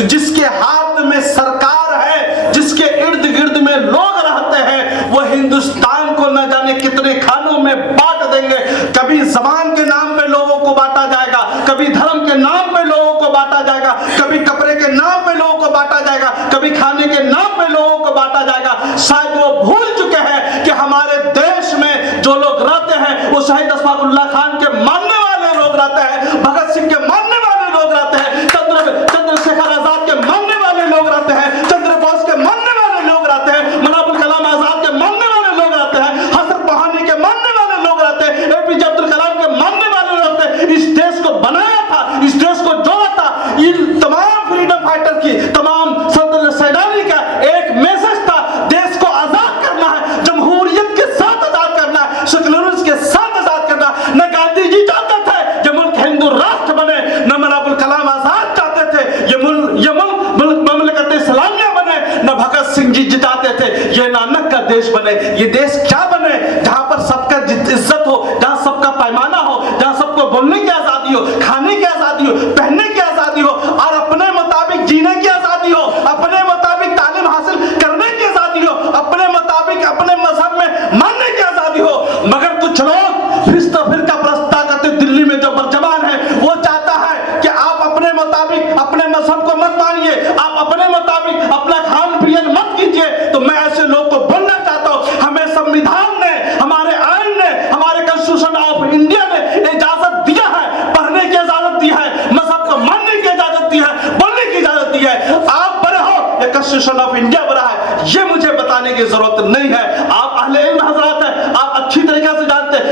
तो जिसके हाथ में सरकार है, जिसके इर्द गिर्द में लोग रहते हैं, वो हिंदुस्तान को न जाने कितने खानों में बांट देंगे। कभी जबान के नाम पे लोगों को बांटा जाएगा, कभी धर्म के नाम पे लोगों को बांटा जाएगा, कभी कपड़े के नाम पे लोगों को बांटा जाएगा, कभी खाने के नाम पे लोगों को बांटा जाएगा। शायद वो भूल चुके हैं कि हमारे देश में जो लोग रहते हैं वो शहीद अशफाकुल्लाह खान के मानने वाले लोग रहते हैं, भगत सिंह के मानने वाले लोग रहते हैं, चंद्रशेखर आजाद के मानने वाले लोग रहते हैं, चंद्र बोस के मानने वाले लोग रहते हैं, मौलाना अबुल कलाम आजाद के मानने वाले लोग रहते हैं, हसन रोहानी के मानने वाले लोग रहते हैं, एपीजे अब्दुल कलाम के मानने वाले लोग रहते हैं। इस देश को बनाया था, इस देश को जोड़ा था। इन तमाम फ्रीडम फाइटर की, तमाम स्वतंत्रता सेनानी का एक मैसेज था, देश को आजाद करना है, जमहूरियत के साथ आजाद करना है, सेक्युलरिज्म के साथ आजाद करना। न गांधी जी चाहते थे ये मुल्क हिंदू राष्ट्र बने, न मौलाना अबुल कलाम आजाद चाहते थे ये मुल्क ममलकत इस्लामिया बने, न भगत सिंह जी चाहते थे ये नानक का देश बने। ये देश क्या बने? जहां पर सबका इज्जत हो, जहां सबका पैमाना हो, जहां सबको बोलने की आजादी हो, खाने की आजादी हो, पहनने की आजादी हो, और अपने मुताबिक जीने की आजादी हो, अपने मुताबिक तालीम हासिल करने की आजादी हो, अपने मुताबिक अपने मजहब में मानने की आजादी हो। मगर कुछ लोग फिरका प्रस्ताव करते दिल्ली में जो बरजमान है, वो चाहता है कि आप अपने मुताबिक अपने मजहब को मत मानिए, आप अपने मुताबिक अपना खान पियन मत कीजिए। तो मैं ऐसे लोग को बोलना चाहता हूं, हमें संविधान ने, हमारे आईन ने, हमारे कॉन्स्टिट्यूशन ऑफ इंडिया ने इजाजत दिया है, पढ़ने की इजाजत दी है, मजहब को मानने की इजाजत दी है, बोलने की इजाजत दी है। आप बड़े हो, ये कॉन्स्टिट्यूशन ऑफ इंडिया बड़ा है, ये मुझे बताने की जरूरत नहीं है। आप अहले इल्म हजरात हैं, आप अच्छी तरीके से जानते हैं।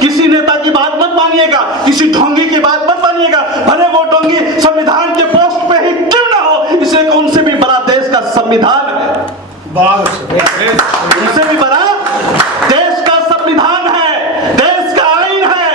किसी नेता की बात मत मानिएगा, किसी ढोंगी की बात मत मानिएगा, भले वो ढोंगी संविधान के पोस्ट पे ही क्यों ना हो, इसलिए कि उनसे भी बड़ा देश का संविधान है, उनसे भी बड़ा देश का संविधान है, देश का आईन है।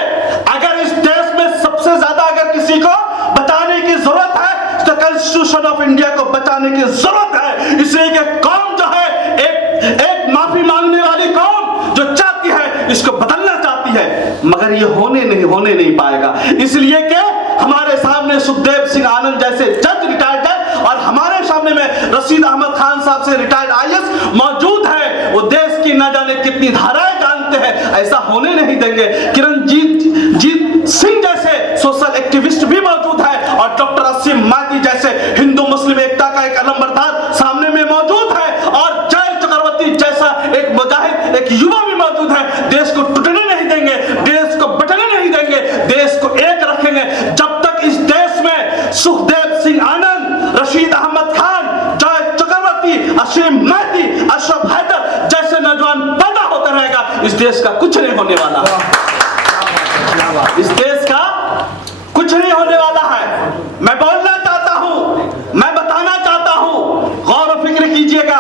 अगर इस देश में सबसे ज्यादा अगर किसी को बचाने की जरूरत है तो कॉन्स्टिट्यूशन ऑफ इंडिया को बचाने की जरूरत है। इसलिए कि कौम जो है, एक माफी मांगने वाली कौम जो चाहती है, इसको बदलना चाहती है, मगर ये होने नहीं पाएगा। इसलिए कि हमारे सामने सुखदेव सिंह आनंद जैसे जज रिटायर्ड है, और हमारे सामने में रशीद अहमद खान साहब से रिटायर्ड आईएएस मौजूद है। वो देश की न जाने कितनी धाराएं जानते हैं, ऐसा होने नहीं देंगे। किरणजीत सिंह जैसे सोशल एक्टिविस्ट भी मौजूद है, और डॉक्टर असीम मादी जैसे हिंदू मुस्लिम एकता का एक अलमबरदार सामने में मौजूद है, और जय चक्रवर्ती जैसा एक मुजाहिद, एक युवा भी मौजूद है। देश को टूटने नहीं देंगे, देश को बटने नहीं देंगे, देश को एक रखेंगे। जब तक इस देश में सुखदेव सिंह आनंद, रशीद अहमद खान, जय चक्रवर्ती, असीम मादी, अशरफ हैदर जैसे नौजवान पैदा होता रहेगा, इस देश का कुछ नहीं होने वाला है। इस देश का कुछ नहीं होने वाला है। मैं बोलना चाहता हूं, मैं बताना चाहता हूं, गौर और फिक्र कीजिएगा।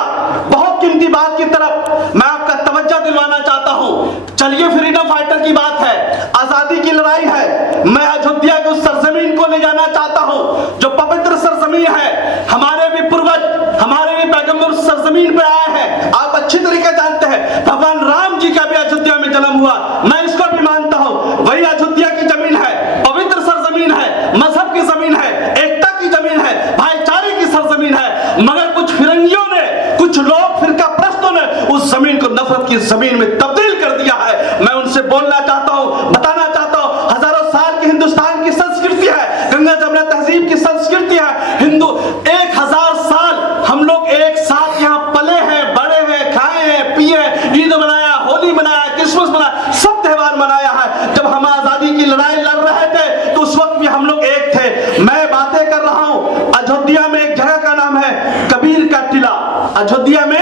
बहुत कीमती बात की तरफ मैं आपका तवज्जो दिलवाना चाहता हूं। चलिए, फ्रीडम फाइटर की बात है, आजादी की लड़ाई है। मैं अयोध्या के उस सरजमीन को ले जाना चाहता हूं जो पवित्र सरजमीन है। हमारे भी पूर्वज, हमारे भी पैगंबर उस सरजमीन पे आए हैं। आप अच्छी तरीके जानते हैं, भगवान राम जी का भी अयोध्या में जन्म हुआ, मैं इसको भी मानता हूं। वही अयोध्या की जमीन है, पवित्र सरजमीन है, मजहब की जमीन है, एकता की जमीन है, भाईचारे की सरजमीन है। मगर कुछ फिरंगियों ने, कुछ लोग फिरका प्रस्तों ने उस जमीन को नफरत की जमीन में तब्दील कर दिया है। मैं उनसे बोलना चाहता हूं, बताना चाहता हूं, हजारों साल की हिंदुस्तान की संस्कृति है, गंगा जमुना तहजीब की संस्कृति है। हिंदू 1000 साल हम लोग एक साथ यहाँ पले हैं, बड़े हैं, खाए हैं, पिए हैं, ईद मनाया, होली मनाया, क्रिसमस मनाया, सब त्योहार मनाया है। जब हम आजादी की लड़ाई लड़ रहे थे तो उस वक्त भी हम लोग एक थे। मैं बातें कर रहा हूं, अयोध्या में एक जगह का नाम है कबीर का टिला। अयोध्या में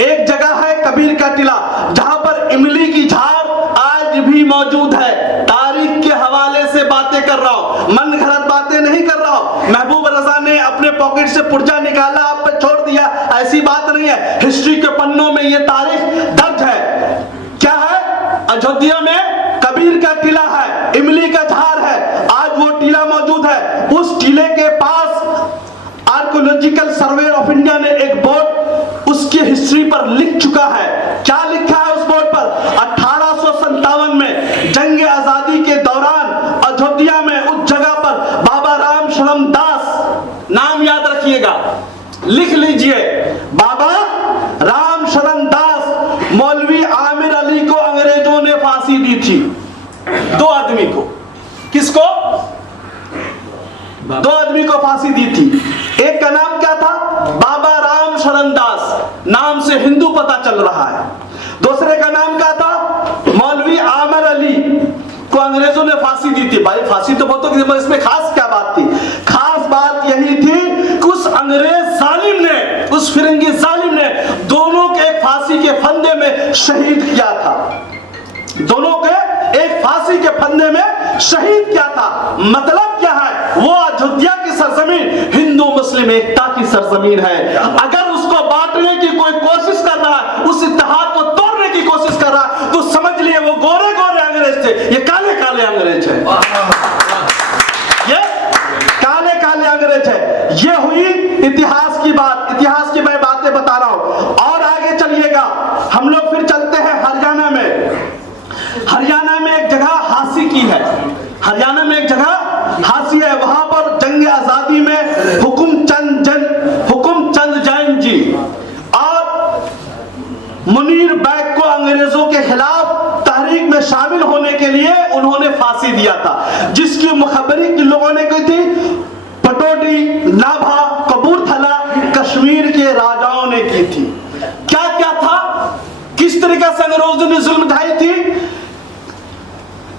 एक जगह है कबीर का टिला, जहां पर इमली की झाड़ आज भी मौजूद है। तारीख के हवाले से बातें कर रहा हूं, मन घड़त बातें नहीं कर रहा हूं। महबूब रजा ने अपने पॉकेट से पुर्जा निकाला, आप पे छोड़ दिया, ऐसी बात नहीं है। हिस्ट्री के पन्नों में ये तारीख दर्ज है। क्या है? अयोध्या में कबीर का टिला है, इमली का झाड़ है, आज वो टिला मौजूद है। उस टिले के पास आर्कियोलॉजिकल सर्वे ऑफ इंडिया ने एक बोर्ड उसकी हिस्ट्री पर लिख चुका है। क्या लिखा है उस बोर्ड पर? 1857 में जंग आजादी के दौरान अयोध्या में उस जगह पर बाबा राम शरण दास नाम याद रखिएगा, लिख लीजिए। बाबा राम शरण दास मौलवी आमिर अली को अंग्रेजों ने फांसी दी थी। 2 आदमी को। किसको? 2 आदमी को फांसी दी थी। एक का नाम क्या था? बाबा राम शरण दास, नाम से हिंदू पता चल रहा है। दूसरे का नाम क्या था? मौलवी आमिर अली को अंग्रेजों ने फांसी दी थी। भाई फांसी तो बहुतों की, इसमें खास क्या बात थी? खास बात यही थी कि उस अंग्रेज जालिम ने, उस फिरंगी जालिम ने दोनों के एक फांसी के फंदे में शहीद किया था। दोनों के एक फांसी के फंदे में शहीद किया था। मतलब क्या है? वो अयोध्या की सरजमीन हिंदू मुस्लिम एकता की सरजमीन है। अगर उसको बांटने की कोई कोशिश कर रहा है, उस इत्तेहाद को तोड़ने की कोशिश कर रहा है, तो समझ लिए वो गोरे गोरे अंग्रेज थे, ये काले काले अंग्रेज है। ये काले काले अंग्रेज है। ये हुई इतिहास की बात। इतिहास की मैं बातें बता रहा हूं। और आगे चलिएगा, हम लोग फिर चलते हैं हरियाणा में। हरियाणा में एक जगह हासी की है। हरियाणा में एक जगह हासी है। वहां पर जंग आजादी में हुकुमचंद जैन जी और मुनीर बैग को अंग्रेजों के खिलाफ तहरीक में शामिल होने के लिए उन्होंने फांसी दिया था, जिसकी मुखबरी किन लोगों ने की थी? पटौदी, नाभा, कपूरथला, कश्मीर के राजाओं ने की थी। क्या क्या था? किस तरीके से अंग्रेजों ने जुल्म ढाई थी?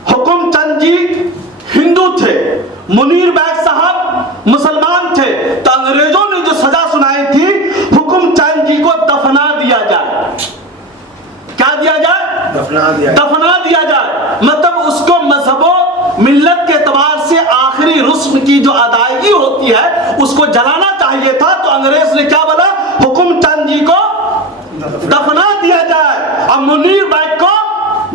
हुकुमचंद जी हिंदू थे, मुनीर बैग साहब मुसलमान थे, तो अंग्रेजों ने जो सजा सुनाई थी, हुकुमचंद जी को दफना दिया जाए। क्या दिया जाए? दफना दिया जाए। मतलब उसको मजहबो मिल्लत के एतबार से आखिरी रुस्म की जो अदायगी होती है उसको जलाना चाहिए था। तो अंग्रेज ने क्या बोला? हुकुमचंद जी को दफना दिया जाए और मुनीर बैग को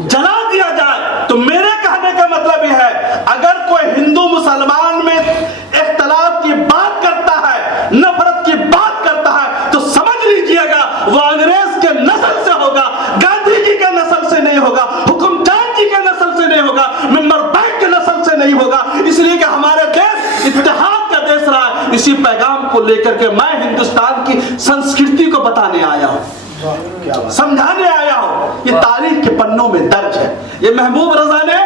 जला दिया जाए। तो मेरे कहने का मतलब यह है, अगर कोई हिंदू मुसलमान में इख्तलाफ की बात करता है, नफरत की बात करता है, तो समझ लीजिएगा वो अंग्रेज के नस्ल से होगा, गांधी जी के नस्ल से नहीं होगा, हुकुमचंद जी के नस्ल से नहीं होगा, मुनीर बैग के नस्ल से नहीं होगा। इसलिए कि हमारे देश इत्तेहाद का देश रहा है। इसी पैगाम को लेकर के मैं हिंदुस्तान की संस्कृति को बताने आया हूं, समझाने आया हूं। ये तारीख के पन्नों में दर्ज है। ये महबूब रजा ने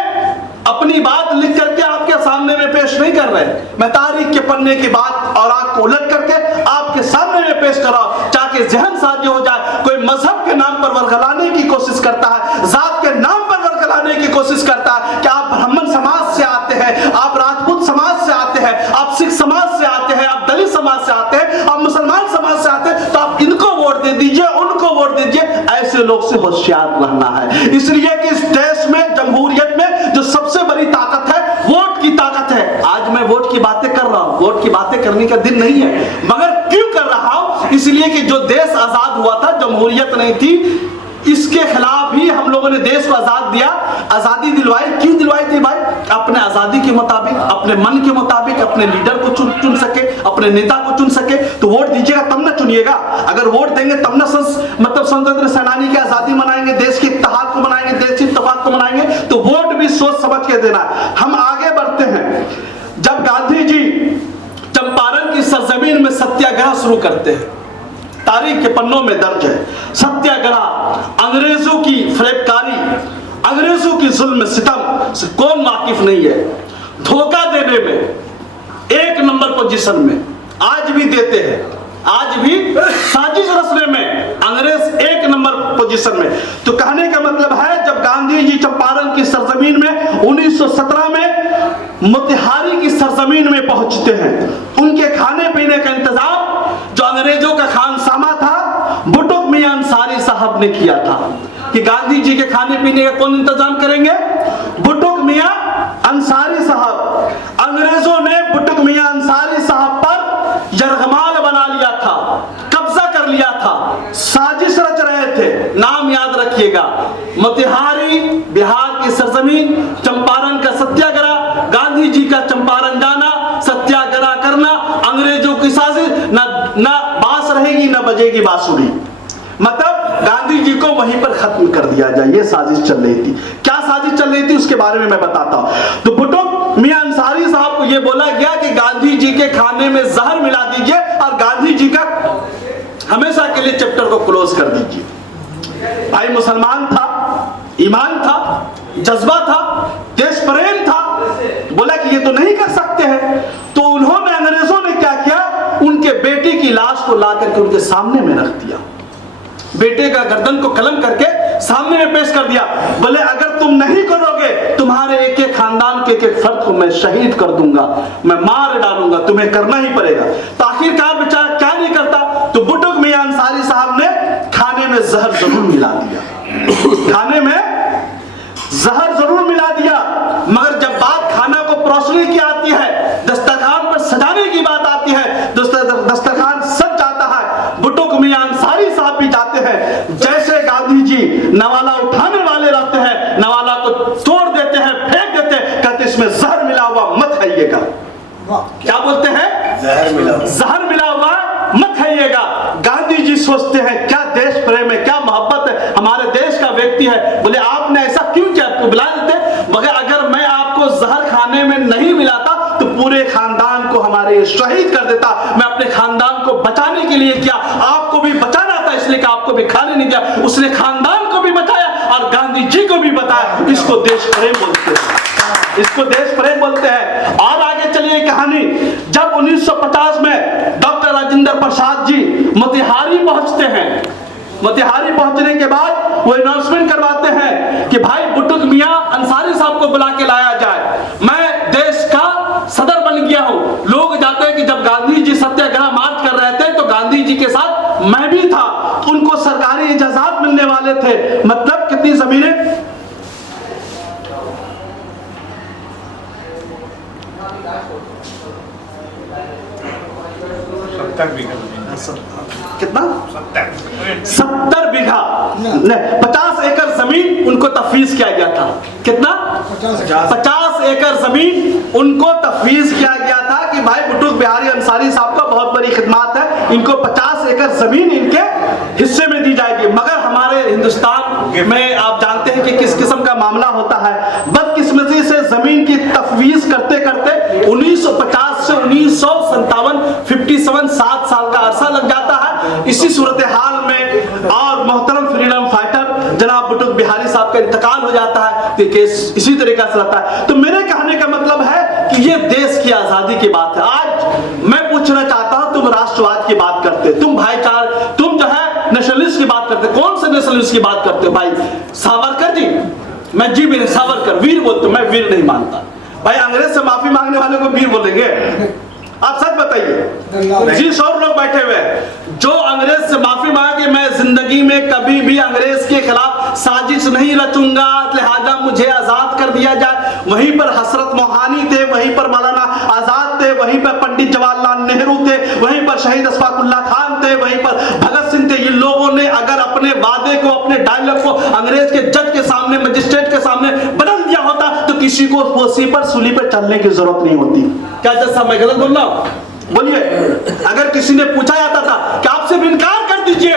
अपनी बात लिख करके आपके सामने में पेश नहीं कर रहे। मैं तारीख के पन्ने की बात और आंख को उलट करके आपके सामने में पेश कर रहा हूं, ताकि जहन साजी हो जाए। कोई मजहब के नाम पर वर्गलाने की कोशिश करता है, जात के नाम पर वर्गलाने की कोशिश करता है कि आप ब्राह्मण समाज से आते हैं, आप राजपूत समाज से आते हैं, आप सिख समाज से आते हैं, आप दलित समाज से आते हैं, आप मुसलमान समाज से आते हैं, तो आप इनको वोट दे दीजिए, उनको वोट दीजिए। ऐसे लोग से होशियार रहना है। इसलिए कि इस देश में, जमहूरियत में जो सबसे बड़ी ताकत है, वोट की ताकत है। आज मैं वोट की बातें कर रहा हूं, वोट की बातें करने का दिन नहीं है, मगर क्यों कर रहा हूं? इसलिए कि जो देश आजाद हुआ था, जमहूरियत नहीं थी, इसके खिलाफ ही हम लोगों ने देश को आजाद दिया, आजादी दिलवाई। क्यों दिलवाई थी भाई? अपने आजादी के मुताबिक, अपने मन के मुताबिक अपने लीडर को चुन सके, अपने नेता को चुन सके। तो वोट दीजिएगा तब ना चुनिएगा। अगर वोट देंगे तब ना मतलब स्वतंत्र सेनानी की आजादी मनाएंगे, देश के इत्तेहाद को मनाएंगे, देश के इत्तेफाक को मनाएंगे। तो वोट भी सोच समझ के देना। हम आगे बढ़ते हैं। जब गांधी जी चंपारण की सरजमीन में सत्याग्रह शुरू करते हैं, तारीख के पन्नों में दर्ज है। सत्याग्रह, अंग्रेजों की फरेबकारी, अंग्रेजों की जुल्म सितम से कौन वाकिफ नहीं है? धोखा देने में एक नंबर पोजीशन में आज भी देते हैं, आज भी साजिश रचने में अंग्रेज एक नंबर पोजीशन में। तो कहने का मतलब है, जब गांधी जी चंपारण की सरजमीन में 1917 में मोतिहारी की सरजमीन में पहुंचते हैं, उनके खाने पीने का इंतजाम जो अंग्रेजों का खानसामा था, बुटुक मियां अंसारी साहब ने किया था। कि गांधी जी के खाने पीने का कौन इंतजाम करेंगे? बुटुक मियां अंसारी साहब। अंग्रेजों ने बुटुक मियां अंसारी साहब पर यरगमाल बना लिया था, कब्जा कर लिया था, साजिश रच रहे थे। नाम याद रखिएगा, मोतिहारी बिहार की सरजमीन, चंपारण का सत्याग्रह, गांधी जी का चंपारण जाना, सत्याग्रह करना, अंग्रेजों की साजिश। न बांस रहेगी न बजेगी बांसुरी। मतलब गांधी जी को वहीं पर खत्म कर दिया जाए, ये साजिश चल रही थी। क्या साजिश चल रही थी उसके बारे में मैं बताता हूं। तो बुटुक मियां अंसारी साहब को यह बोला गया कि गांधी जी के खाने में जहर मिला दीजिए और गांधी जी का हमेशा के लिए चैप्टर को क्लोज कर दीजिए। भाई मुसलमान था, ईमान था, जज्बा था, देश प्रेम था, बोला कि ये तो नहीं कर सकते हैं। तो उन्होंने, अंग्रेजों ने क्या किया, उनके बेटे की लाश को ला करके उनके सामने में रख दिया, बेटे का गर्दन को कलम करके सामने में पेश कर दिया। बोले अगर तुम नहीं करोगे तुम्हारे एक एक खानदान के एक एक फर्द को मैं शहीद कर दूंगा, मैं मार डालूंगा, तुम्हें करना ही पड़ेगा। तो आखिरकार बेचारा क्या नहीं करता, तो बुटुक मियां अंसारी साहब ने खाने में जहर जरूर मिला दिया, खाने में जहर जरूर मिला दिया। मगर जब बात खाना को परोसने की आती है, दस्तरखान पर सजाने की बात आती है, दस्तरखान सज जाता है। बुटुक मियां अंसारी साहब भी जाते हैं, जैसे गांधी जी नवाला उठाने वाले रहते हैं, नवाला को तोड़ देते हैं, फेंक देते हैं, कहते इसमें जहर मिला हुआ मत खाइएगा। क्या बोलते हैं? जहर मिला हुआ मत खाइएगा। गांधी जी सोचते हैं क्या देश प्रेम है, क्या मोहब्बत है, हमारे देश का व्यक्ति है। बोले आपने ऐसा क्यों किया, आपको बुला देते, मगर अगर मैं आपको जहर खाने में नहीं मिलाता तो पूरे खानदान को हमारे शहीद कर देता। मैं अपने खानदान को बचाने के लिए किया, आपको भी बचाना था, इसलिए कि आपको भी खाने नहीं दिया। उसने खानदान को भी बचाया और गांधी जी को भी बताया। इसको देश प्रेम बोलते हैं, इसको देश प्रेम बोलते हैं। और आगे चलिए कहानी, जब 1950 में डॉक्टर राजेंद्र प्रसाद जी मोतिहारी पहुंचते हैं, मोतिहारी पहुंचने के बाद वो अनाउंसमेंट करवाते हैं कि भाई बुटुक मियां अंसारी साहब को बुला के लाया जाए, मैं देश का सदर बन गया हूं। लोग जाते हैं कि जब गांधी जी सत्याग्रह मार्च कर रहे थे तो गांधी जी के साथ मैं भी था, उनको सरकारी इजाजत मिलने वाले थे। मतलब कितनी जमीनें, 70 बीघा कितना, 70 बीघा, 50 एकड़ जमीन उनको तफवीज किया गया था। कितना, 50 एकड़ जमीन उनको तफवीज किया गया था कि भाई बुटुक बिहारी अंसारी साहब का बहुत बड़ी खिदमत है, इनको 50 एकड़ जमीन इनके हिस्से में दी जाएगी। मगर हमारे हिंदुस्तान में आप जानते हैं कि किस किस्म का मामला होता है। बदकिस्मती से जमीन की तफवीज करते करते 1950 से 1957 57 7 साल का अरसा लग जाता है। इसी सूरत हाल में और मोहतरम फ्रीडम फाइटर जनाब बुटुक बिहारी साहब का इंतकाल हो जाता है। तो केस इसी तरीका से रहता है। तो मेरे कहने का मतलब है कि ये देश की आजादी की बात है। आज मैं पूछना चाहता हूं, तुम राष्ट्रवाद की बात करते, तुम भाईचारा, तुम जो है नेशनलिस्ट की बात करते, कौन से नेशनलिस्ट की बात करते हो भाई? सावरकर जी, मैं जी भी नहीं, सावरकर वीर बोलते, मैं वीर नहीं मानता भाई। अंग्रेज से माफी मांगने वाले को वीर बोलेंगे? आप सच बताइए जी। 100 लोग बैठे हुए हैं जो अंग्रेज से माफी मांगे, मैं जिंदगी में कभी भी अंग्रेज के खिलाफ साजिश नहीं रचूंगा, लिहाजा मुझे आजाद कर दिया जाए। वहीं पर हसरत मोहानी थे, वहीं पर मौलाना आजाद थे, वहीं पर पंडित जवाहरलाल नेहरू थे, वहीं पर शहीद अशफाकुल्लाह खान थे, वहीं पर भगत सिंह थे। इन लोगों ने अगर अपने वादे को, अपने डायलॉग को अंग्रेज के जज के सामने, मजिस्ट्रेट के सामने बदल दिया होता तो किसी को फांसी पर, सूली पर चलने की जरूरत नहीं होती। क्या जज साहब मैं गलत बोल रहा हूं? बोलिए। अगर किसी ने पूछा जाता था कि आपसे भी इनकार कर दीजिए,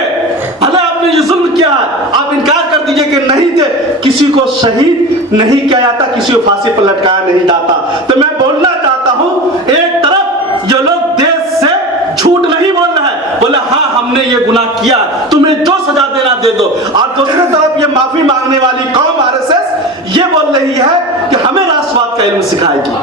भले आपने ये जुल्म किया है, आप इनकार कर दीजिए कि नहीं थे, किसी को शहीद नहीं किया जाता, किसी को फांसी पर लटकाया नहीं जाता। तो मैं बोलना चाहता हूं, एक तरफ ये लोग देश से झूठ नहीं बोल रहे हैं, बोले हाँ हमने ये गुनाह किया, तुम्हें जो सजा देना दे दो, और दूसरी तरफ ये माफी मांगने वाली कौम आरएसएस ये बोल रही है कि हमें राष्ट्रवाद का इल्म सिखाएगी,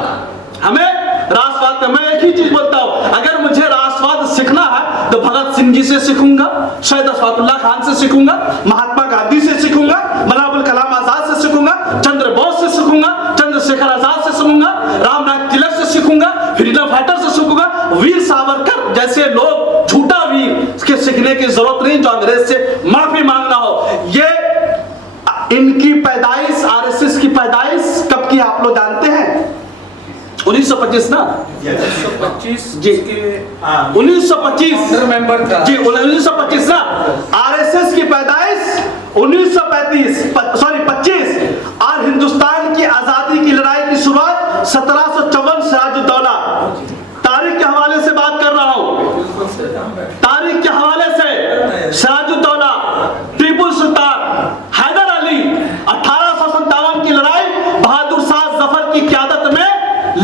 हमें राष्ट्रवाद का। मैं एक ही चीज बोलता हूं, अगर मुझे राष्ट्रवाद सीखना है तो भगत सिंह जी से सीखूंगा, शहीद अशफाकुल्लाह खान से सीखूंगा, महात्मा गांधी से सीखूंगा, मौलाना अबुल कलाम आजाद से सीखूंगा, चंद्र बोस से सीखूंगा, चंद्रशेखर आजाद से सीखूंगा, रामनाथ तिलक से सीखूंगा, फ्रीडम फाइटर से सीखूंगा। वीर सावरकर जैसे लोग, झूठा वीर के सीखने की जरूरत नहीं जो अंग्रेज से माफी मांगना हो। ये इनकी पैदाइश, आरएसएस की पैदाइश कब की आप लोग जानते हैं? 1925 ना, 1925 जी, 1925 नवंबर का जी, 1925 ना। आरएसएस की पैदाइश 1925 और हिंदुस्तान की आजादी की लड़ाई की शुरुआत 1754 सिराजुद्दौला। तारीख के हवाले से बात कर रहा हूं, तारीख के हवाले से सिराजुद्दौला, टीपू सुल्तान, हैदर अली, 1857 की लड़ाई बहादुर शाह जफर की क़यादत में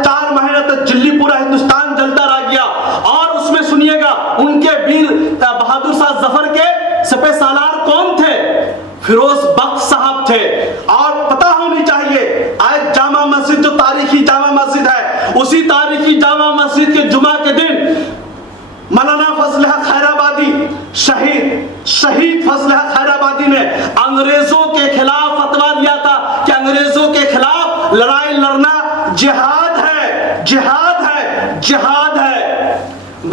4.5 महीने तक दिल्ली पूरा हिंदुस्तान जलता रह गया। और उसमें सुनिएगा उनके वीर बहादुर शाह जफर के सपे सालार कौन थे? फिरोज बख्श साहब थे। और पता होनी चाहिए आज जामा मस्जिद जो तारीखी जामा मस्जिद है, उसी तारीखी जामा मस्जिद के जुमा के दिन मौलाना फजल हक खैराबादी शहीद फजल हक खैराबादी ने अंग्रेजों के खिलाफ फतवा दिया था कि अंग्रेजों के खिलाफ लड़ाई लड़ना जिहाद है, जिहाद है, जिहाद है।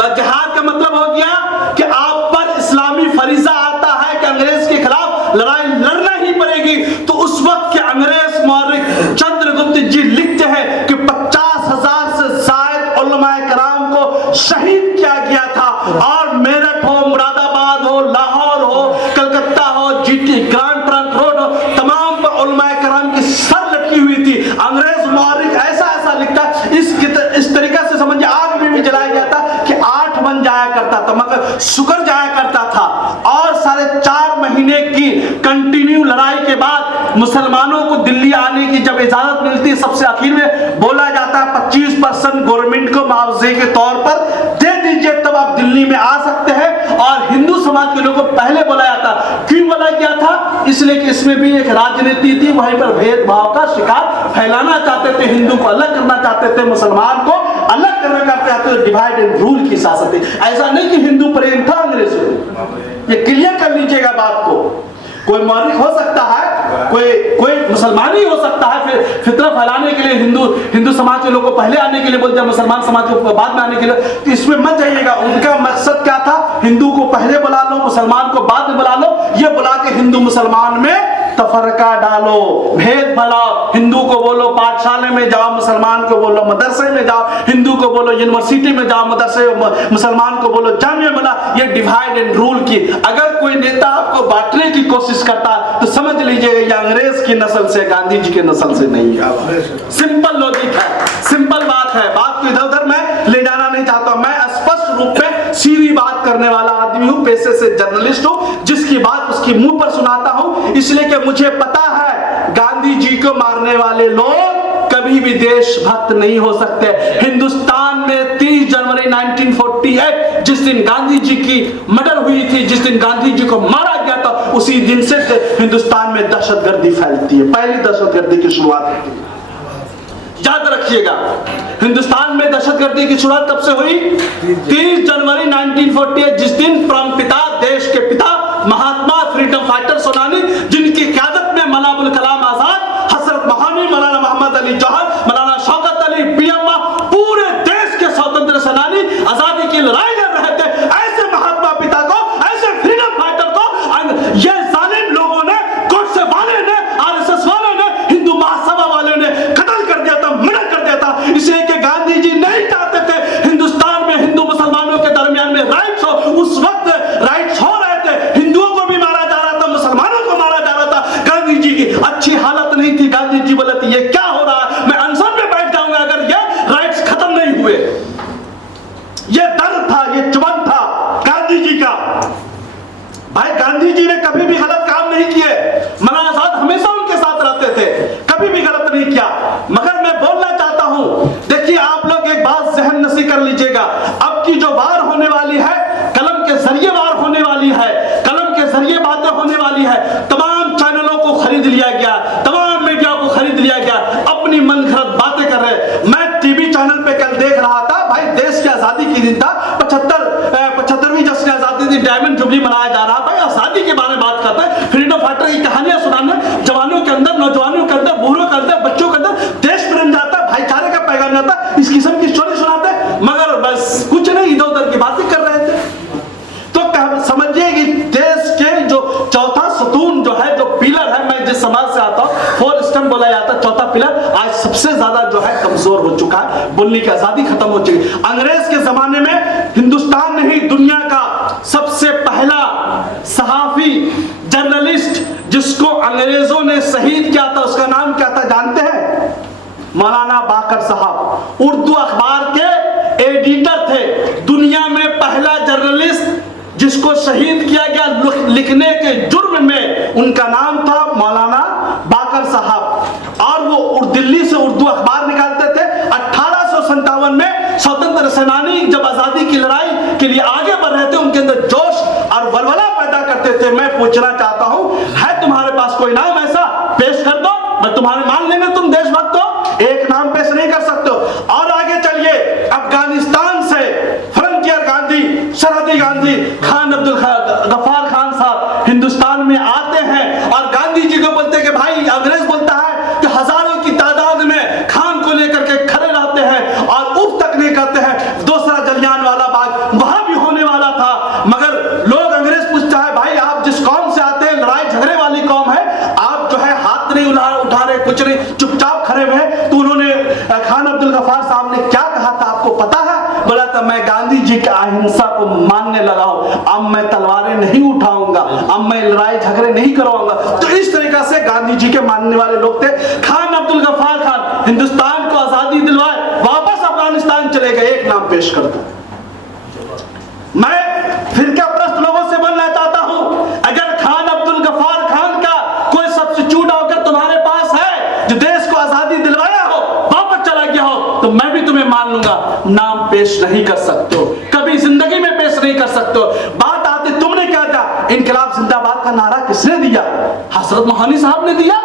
जिहाद का मतलब हो गया कि आप पर इस्लामी फरीजा आता है कि अंग्रेज के खिलाफ लड़ाई लड़ना ही पड़ेगी। तो उस वक्त के अंग्रेज मौर्ख चंद्रगुप्त जी लिखते हैं कि 50,000 से ज्यादा उलमाए कराम को शहीद किया गया था। और मेरठ हो, मुरादाबाद हो, लाहौर हो, कलकत्ता हो, जीटी ग्रांड ट्रंक रोड हो, तमाम पर उलमाए कराम की सर लटकी हुई थी। अंग्रेज मौर्ख ऐसा लिखता, इस तरीके से समझिए आग में भी जलाया गया था कि 8 बन जाया करता था, मगर शुगर जाया करता था। और 4.5 महीने की कंटिन्यू लड़ाई के बाद मुसलमानों को दिल्ली आने की जब इजाजत मिलती है, सबसे आखिर में बोला जाता है 25% गवर्नमेंट को मुआवजे के तौर पर दे दीजिए, तब आप दिल्ली में आ सकते हैं। और हिंदू समाज के लोगों को पहले बोला जाता, क्यों बोला गया था? इसलिए कि इसमें भी एक राजनीति थी, वहीं पर भेदभाव का शिकार फैलाना चाहते थे, हिंदू को अलग करना चाहते थे, मुसलमान को अलग करना चाहते थे, डिवाइड एंड रूल की सियासत थी। ऐसा नहीं कि हिंदू प्रेम था अंग्रेजों को, ये क्लियर कर लीजिएगा बात को। कोई मौलिक हो सकता है, कोई मुसलमान ही हो सकता है, फिर फितरा फैलाने के लिए हिंदू समाज के लोगों को पहले आने के लिए बोलते हैं, मुसलमान समाज को बाद में आने के लिए। तो इसमें मत जाइएगा। उनका मकसद क्या था? हिंदू को पहले बुला लो, मुसलमान को बाद में बुला लो। ये बुला के हिंदू मुसलमान में तफरका डालो, भेद फैलाओ। हिंदू को बोलो पाठशाला में जाओ, मुसलमान को बोलो मदरसे में जाओ, हिंदू को बोलो यूनिवर्सिटी में जाओ, मदरसे मुसलमान को बोलो जामिया में। ये डिवाइड एंड रूल की अगर कोई नेता आपको बांटने की कोशिश करता तो समझ लीजिए ये अंग्रेज की नस्ल से, गांधी जी की नस्ल से नहीं है। सिंपल लॉजिक है, सिंपल बात है। बात को इधर उधर मैं ले जाना नहीं चाहता। मैं स्पष्ट रूप में सीधी बात करने वाला आदमी हूं, पेशे से जर्नलिस्ट हूं, जिसकी बात उसके मुंह पर सुनाता हूं। इसलिए कि मुझे पता है गांधी जी को मारने वाले लोग कभी भी देशभक्त नहीं हो सकते। हिंदुस्तान में 30 जनवरी 1948 जिस दिन गांधी जी की मर्डर हुई थी, जिस दिन गांधी जी को मारा गया था, उसी दिन से हिंदुस्तान में दहशतगर्दी फैलती है। पहली दहशतगर्दी की शुरुआत होती है, याद रखिएगा। हिंदुस्तान में दहशतगर्दी की शुरुआत कब से हुई? 30 जनवरी 1948, जिस दिन परमपिता, देश के पिता, महात्मा, फ्रीडम फाइटर सोनानी, जिनकी क़यादत में मौलाना अबुल कलाम आजाद, हजरत मोहम्मद मौलाना मोहम्मद अली जौहर, मौलाना शौकत अली, बीएम, पूरे देश के स्वतंत्र सेनानी आजादी की लड़ाई लड़ रहे थे। ऐसे महात्मा पिता को, ऐसे फ्रीडम फाइटर को ये जालिम लोगों ने, कोर्ट वाले ने, आरएसएस वाले ने, हिंदू महासभा वाले ने कत्ल कर दिया था, मर्डर कर दिया था। इसलिए कि गांधी जी नहीं चाहते थे हिंदुस्तान में हिंदू मुसलमानों के दरमियान में राइट्स हो। उस वक्त राइट्स हो रहे थे, हिंदुओं को भी मारा जा रहा था, मुसलमानों को मारा जा रहा था। गांधी जी की अच्छी हालत नहीं थी। गांधी जी बोले थे ये क्या हो रहा है, मैं अनशन में बैठ जाऊंगा अगर ये राइट्स खत्म नहीं हुए। ये दर्द था, ये चुभन था गांधी जी का। भाई गांधी जी ने कभी भी गलत काम नहीं किए। मौलाना आजाद हमेशा उनके साथ रहते थे, कभी भी गलत नहीं किया। मगर मैं बोलना चाहता हूं, देखिए आप लोग एक बात ज़हन नशी कर लीजिएगा। अब की जो वार होने वाली है, कलम के जरिए वार होने वाली है, कलम के जरिए बातें होने वाली है। तमाम चैनलों को खरीद लिया गया, तमाम मीडिया को खरीद लिया गया, अपनी मन घड़त बातें कर रहे। मैं टीवी चैनल पे कल देख रहा था, भाई देश की आजादी की दिन था, 75वीं जश्न आजादी दी, डायमंड जुबली मनाया जा रहा। भाई आजादी के बारे में बात करते हैं, फ्रीडम फाइटर की कहानियां सुनाने, जवानों के अंदर, नौजवानों के अंदर, बूढ़ों के अंदर, बच्चों के अंदर देश प्रेम जाता है, भाईचारे का पैगाम जाता है। इस किस्म की स्टोरी सुनाते, मगर बस कुछ नहीं, इधर उधर की बातें कर रहे थे। तो समझिए कि देश के जो चौथा सतून जो है, जो पिलर है, मैं जिस समाज से आता हूं, 4 स्टंप बोला जाता है, चौथा पिलर आज सबसे ज्यादा जो है कमजोर हो चुका है। बोलने की आजादी खत्म हो चुकी है। अंग्रेज के जमाने में हिंदुस्तान नहीं, दुनिया का सबसे पहला सहाफी, जर्नलिस्ट जिसको अंग्रेजों ने शहीद किया था, उसका नाम क्या था जानते हैं? मौलाना बाकर साहब। उर्दू अखबार के एडिटर थे। दुनिया में पहला जर्नलिस्ट जिसको शहीद किया गया लिखने के जुर्म में, उनका नाम था मौलाना बाकर साहब। और वो दिल्ली से उर्दू अखबार निकालते थे। 18 1957 में स्वतंत्र सेनानी जब आजादी की लड़ाई के लिए आगे बढ़ रहे थे, उनके अंदर जोश और बलबला पैदा करते थे। मैं पूछना चाहता हूं, है तुम्हारे पास कोई नाम ऐसा? पेश कर दो, मैं तुम्हारे मान लेंगे तुम देशभक्त हो। एक नाम पेश नहीं कर सकते हो। और आगे चलिए, अफगानिस्तान से फ्रंटियर गांधी, सरहदी गांधी खान अब्दुल गफ्फार खान साहब हिंदुस्तान में आते हैं और गांधी जी को बोलते हैं कि भाई, अंग्रेज बोलता है कि हजारों की तादाद में खान को लेकर के खड़े रहते हैं और उफ तक नहीं करते हैं। दूसरा जलियांवाला बाग वहां भी होने वाला था, मगर लोग, अंग्रेज पूछता है भाई आप जिस कौम से आते हैं, लड़ाई झगड़े वाली कौम है, आप जो है हाथ नहीं उठा रहे, कुछ नहीं, चुपचाप खड़े हुए। तो उन्होंने, खान अब्दुल गफ्फार साहब ने क्या कहा था आपको पता है? बोला था मैं गांधी जी की अहिंसा को मानने लगा हूं, अब मैं तलवारें नहीं उठाऊंगा, अब मैं लड़ाई झगड़े नहीं करवाऊंगा। तो इस तरीका से गांधी जी के मानने वाले लोग थे। खान अब्दुल गफ्फार खान हिंदुस्तान को आजादी दिलवाए, वापस अफगानिस्तान चले गए। एक नाम पेश कर दो। मैं फिर क्या प्रश्न लोगों से बोलना चाहता हूं, अगर खान अब्दुल गफ्फार खान का कोई सब्स्टिट्यूट होकर तुम्हारे पास है जो देश को आजादी दिलवाया हो, वापस चला गया हो, तो मैं भी तुम्हें मान लूंगा। नाम पेश नहीं कर सकते हो, कभी जिंदगी में पेश नहीं कर सकते हो। बात आती, तुमने क्या था, इनकलाब जिंदाबाद का नारा किसने दिया? हजरत मोहानी साहब ने दिया।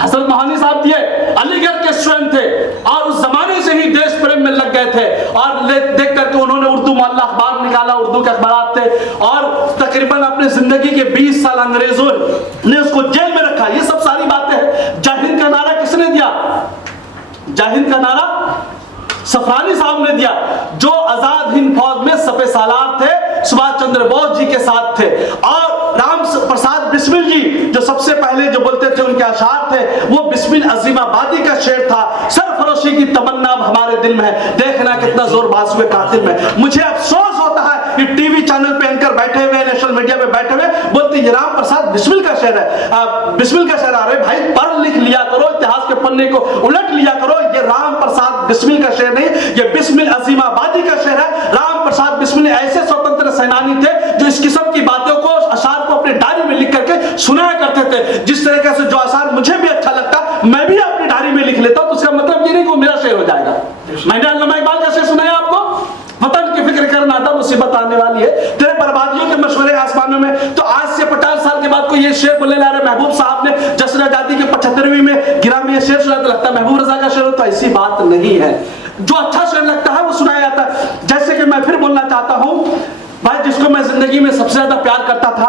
हजरत मोहानी साहब दिए, अलीगढ़ के स्टूडेंट थे और उस जमाने से ही देश प्रेम में लग गए थे। और देख करके उन्होंने उर्दू मोहल्ला अखबार निकाला, उर्दू के अखबार थे, और तकरीबन अपने जिंदगी के 20 साल अंग्रेजों ने उसको जेल में रखा। ये सब सारी बातें हैं। जय हिंद का नारा किसने दिया? जय हिंद का नारा सफरानी साहब ने दिया, जो आजाद हिंद फौज में सफे सालार थे, सुभाष चंद्र बोस जी के साथ थे। और राम प्रसाद बिस्मिल जी जो सबसे पहले जो बोलते थे, उनके अशार थे, वो बिस्मिल अजीमाबादी का शेर था, सरफरोशी की तमन्ना हमारे दिल में है, देखना कितना जोर बाजुए कातिल में। मुझे अफसोस होता है कि टीवी चैनल पे एंकर बैठे हुए, नेशनल मीडिया पे बैठे हुए बोलते ये राम प्रसाद बिस्मिल का शेर है, बिस्मिल का शेर। अरे भाई, पढ़ लिख लिया करो, इतिहास के पन्ने को उलट लिया करो। ये राम प्रसाद बिस्मिल का शेर नहीं, ये बिस्मिल अजीमाबादी का शेर है। राम प्रसाद बिस्मिल ऐसे स्वतंत्र सेनानी थे जो इस किस्म की बातों को, अशार को अपने डायरी में लिख करके सुनाया करते थे। जिस तरीके से जो अशार मुझे भी अच्छा लगता, मैं भी अपनी डायरी में लिख लेता हूं, तो उसका मतलब ये नहीं कि मेरा शेर हो जाएगा। मैंने अल्लामा इकबाल का शेर सुनाया आपको, वतन की फिक्र करना था, मुसीबत आने वाली है, तेरे बर्बादियों के मशवरे आसमानों में। तो आज से 50 साल के बाद को ये शेर बोले ला रहे। महबूब साहब ने जश्न आजादी के 75वीं में गिरा में ये शेर सुनाया, तो लगता है महबूब रजा का शेर हो। तो ऐसी बात नहीं है, जो अच्छा शेर लगता है वो सुनाया जाता है। जैसे कि मैं फिर बोलना चाहता हूं भाई, जिसको मैं जिंदगी में सबसे ज्यादा प्यार करता था,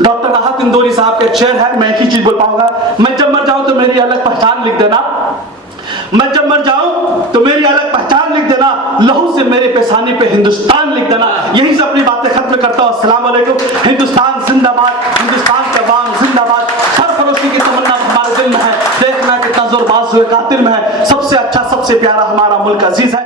डॉक्टर राहत इंदौरी साहब का शेर है। मैं एक ही चीज बोल पाऊंगा, मैं जब मर जाऊं तो मेरी अलग पहचान लिख देना, मैं जब मर जाऊं तो मेरी अलग पहचान लिख देना, लहू से मेरे पेशानी पे हिंदुस्तान लिख देना। यही से अपनी बातें खत्म करता हूं। अस्सलाम वालेकुम। हिंदुस्तान जिंदाबाद, हिंदुस्तान का बाम जिंदाबाद, सरफरोशी की तमन्ना हमारे दिल में है, देखना कितना जोर बाजुए कातिल में है। सबसे अच्छा, सबसे प्यारा हमारा मुल्क अजीज है।